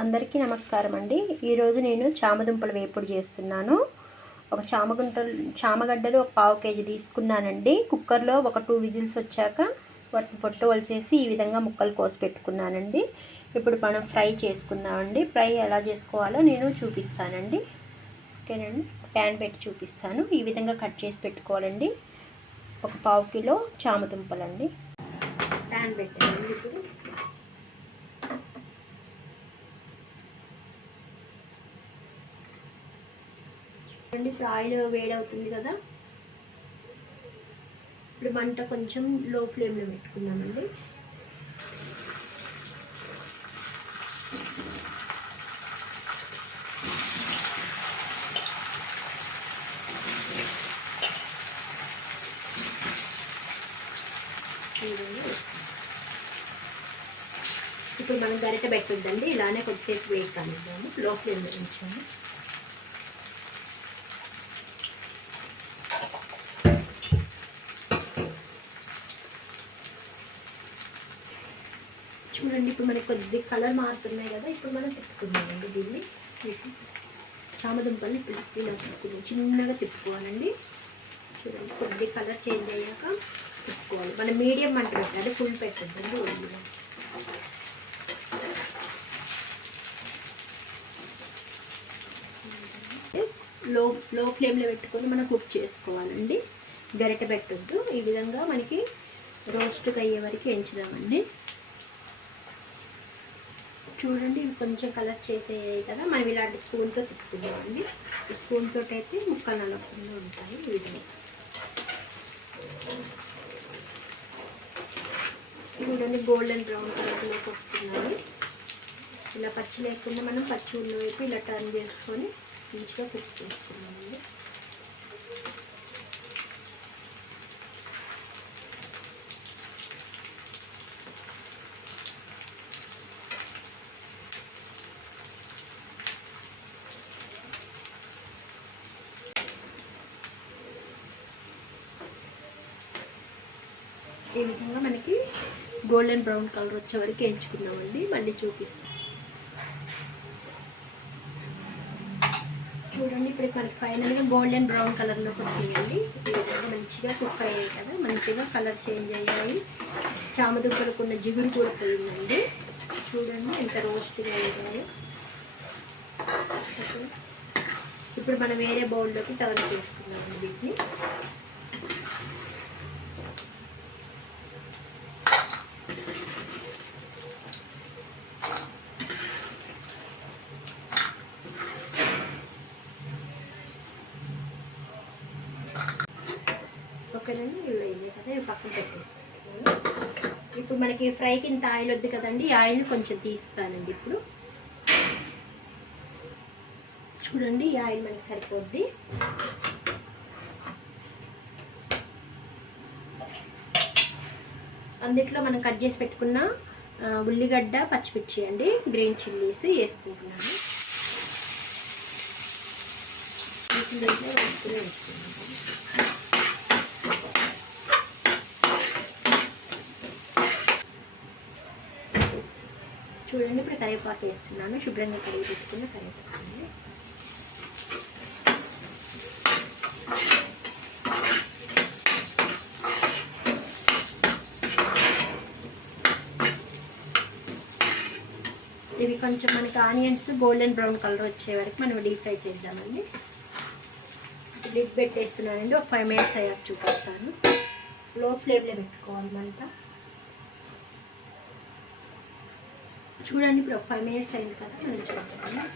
అందరికీ నమస్కారం అండి. ఈరోజు నేను చామదుంపల వేపుడు చేస్తున్నాను. ఒక చామగుంటలు చామగడ్డలు ఒక పావు కేజీ తీసుకున్నానండి. కుక్కర్లో ఒక టూ విజిల్స్ వచ్చాక వాటిని పొట్టు వలిసేసి ఈ విధంగా ముక్కలు కోసి పెట్టుకున్నానండి. ఇప్పుడు మనం ఫ్రై చేసుకుందామండి. ఫ్రై ఎలా చేసుకోవాలో నేను చూపిస్తానండి. ఓకేనండి. ప్యాన్ పెట్టి చూపిస్తాను. ఈ విధంగా కట్ చేసి పెట్టుకోవాలండి. ఒక పావు కిలో చామదుంపలండి. ప్యాన్ పెట్టండి ఇప్పుడు చూడండి ఇప్పుడు ఆయిల్ వేడవుతుంది కదా. ఇప్పుడు మంట కొంచెం లో ఫ్లేమ్లో పెట్టుకున్నామండి ఇప్పుడు మనం గరిట పెట్టొద్దండి ఇలానే కొద్దిసేపు వేడి లో ఫ్లేమ్లో ఉంచాము చూడండి ఇప్పుడు మనకి కొద్ది కలర్ మారుతున్నాయి కదా ఇప్పుడు మనం తిప్పుకుందామండి దీన్ని. చామదుంపల్ని ఇలా తిప్పుకుందాం. చిన్నగా తిప్పుకోవాలండి. చూడండి కొద్ది కలర్ చేంజ్ అయ్యాక తిప్పుకోవాలి. మనం మీడియం మంట పెట్టాలి ఫుల్ పెట్టద్దండి ఒడిలో లో లో ఫ్లేమ్లో పెట్టుకొని మనం కుక్ చేసుకోవాలండి. గరిట పెట్టొద్దు. ఈ విధంగా మనకి రోస్ట్గా అయ్యే వరకు ఎంచుదామండి. చూడండి ఇవి కొంచెం కలర్ చేంజ్ అయ్యాయి కదా. మనం ఇలాంటి స్పూన్తో తిప్పుకుందామండి ఈ స్పూన్ అయితే ముక్కలు నలపకుండా ఉంటాయి వీటిని చూడండి గోల్డెన్ బ్రౌన్ కలర్లోకి వస్తున్నాయి. ఇలా పచ్చి లేకుండా మనం పచ్చి ఉల్లి వైపు ఇలా టర్న్ చేసుకొని మంచిగా కుక్ చేసుకున్నామండి ఈ విధంగా మనకి గోల్డెన్ బ్రౌన్ కలర్ వచ్చే వరకు ఎంచుకున్నామండి మళ్ళీ చూపిస్తాం. చూడండి ఇప్పుడు మనకి ఫైనల్గా గోల్డెన్ బ్రౌన్ కలర్లోకి వచ్చేయండి. ఈ విధంగా మంచిగా కుక్ అయ్యాయి కదా మంచిగా కలర్ చేంజ్ అయ్యాయి. చామదుంపలకు ఉన్న జిగురు కూడా పోయిందండి. చూడండి ఎంత రోస్ట్గా అయ్యాయి. ఇప్పుడు మనం వేరే బౌల్లోకి టర్న్ చేసుకున్నామండి వీటిని ఓకేనండి ఇవి అయింది కదా ఇవి పక్కన పెట్టేస్తాను ఇప్పుడు మనకి ఫ్రైకి ఇంత ఆయిల్ వద్దు కదండి ఈ ఆయిల్ కొంచెం తీస్తానండి ఇప్పుడు. చూడండి ఈ ఆయిల్ మనకి సరిపోద్ది. అందుట్లో మనం కట్ చేసి పెట్టుకున్న ఉల్లిగడ్డ పచ్చిమిర్చి అండి గ్రీన్ చిల్లీస్ వేసుకుంటున్నాను. వేసుకున్నాను చూడండి ఇప్పుడు కరివేపాకు వేస్తున్నాను. శుభ్రంగా కడిగి పెట్టుకున్న కరివేపాకు ఇవి కొంచెం మనకి ఆనియన్స్ గోల్డెన్ బ్రౌన్ కలర్ వచ్చే వరకు మనం డీప్ ఫ్రై చేద్దామండి. లిడ్ పెట్టేస్తున్నానండి. ఒక ఫైవ్ మినిట్స్ అయ్యాక చూపిస్తాను. లో ఫ్లేమ్లో పెట్టుకోవాలి మనంతా చూడండి ఇప్పుడు ఒక ఫైవ్ మినిట్స్ అయింది కదా మనం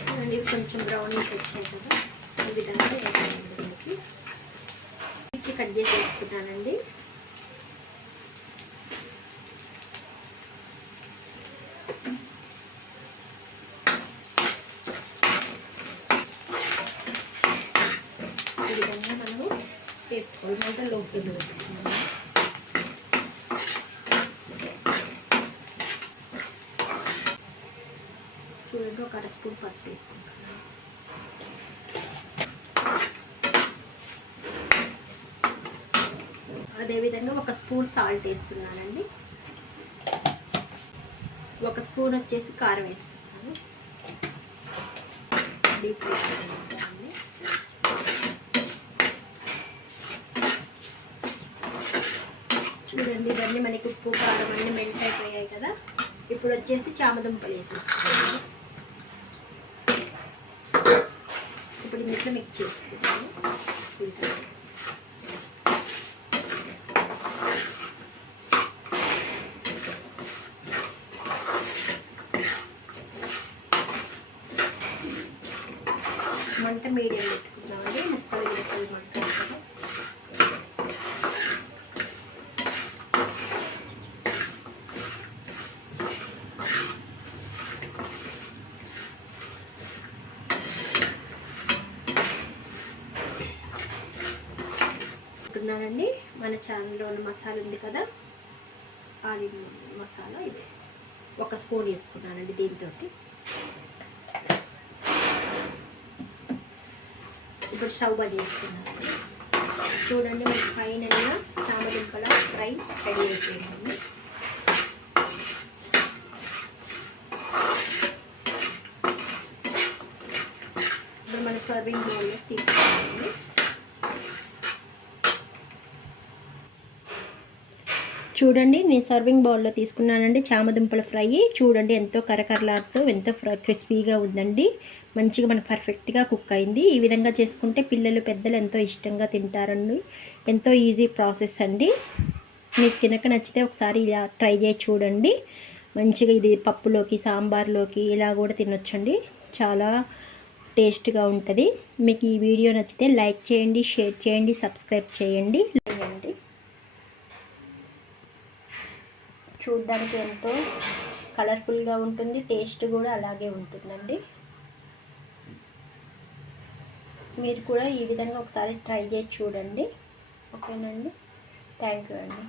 చూడండి కొంచెం బ్రౌన్ వచ్చాయి కదా. ఈ విధంగా మనకి మిర్చి కట్ చేసేస్తున్నానండి. ఈ విధంగా మనము వేసుకోవాలి మంట లోపల పెట్టుకున్నాము ఒక అర స్పూన్ పసుపు వేసుకుంటున్నాను అదేవిధంగా ఒక స్పూన్ సాల్ట్ వేస్తున్నానండి. ఒక స్పూన్ వచ్చేసి కారం వేస్తున్నాను. డీప్ చూడండి ఇవన్నీ మనకి ఉప్పు కారం అన్నీ మెల్ట్ అయిపోయాయి కదా. ఇప్పుడు వచ్చేసి చామదుంపలు వేసేసుకున్నాము ఇప్పుడు మిక్స్ చేసుకుంటాను మంట మీడియం పెట్టుకున్నామండి ముక్కలు ముక్కలు మంట ఉంటుంది. అనుకుంటున్నానండి మన ఛానల్లో ఉన్న మసాలా ఉంది కదా ఆది మసాలా ఇది. ఒక స్పూన్ వేసుకున్నానండి దీంతో ఇప్పుడు స్టవ్ బంద్ చేసుకున్నాను చూడండి మనకి ఫైనల్గా చామదుంపల ఫ్రై రెడీ అయిపోయిందండి. ఇప్పుడు మన సర్వింగ్ బౌల్లో తీసుకున్నామండి చూడండి నేను సర్వింగ్ బౌల్లో తీసుకున్నానండి చామదుంపల ఫ్రై. చూడండి ఎంతో కరకరలాడుతూ ఎంతో ఫ్రై క్రిస్పీగా ఉందండి. మంచిగా మనకు పర్ఫెక్ట్గా కుక్ అయింది. ఈ విధంగా చేసుకుంటే పిల్లలు పెద్దలు ఎంతో ఇష్టంగా తింటారండి. ఎంతో ఈజీ ప్రాసెస్ అండి. మీకు తినక నచ్చితే ఒకసారి ఇలా ట్రై చేసి చూడండి. మంచిగా ఇది పప్పులోకి సాంబార్లోకి ఇలా కూడా తినొచ్చండి. చాలా టేస్ట్గా ఉంటుంది. మీకు ఈ వీడియో నచ్చితే లైక్ చేయండి షేర్ చేయండి సబ్స్క్రైబ్ చేయండి. చూడ్డానికి ఎంతో కలర్ఫుల్గా ఉంటుంది టేస్ట్ కూడా అలాగే ఉంటుందండి. మీరు కూడా ఈ విధంగా ఒకసారి ట్రై చేసి చూడండి. ఓకేనండి? థ్యాంక్ యూ అండి.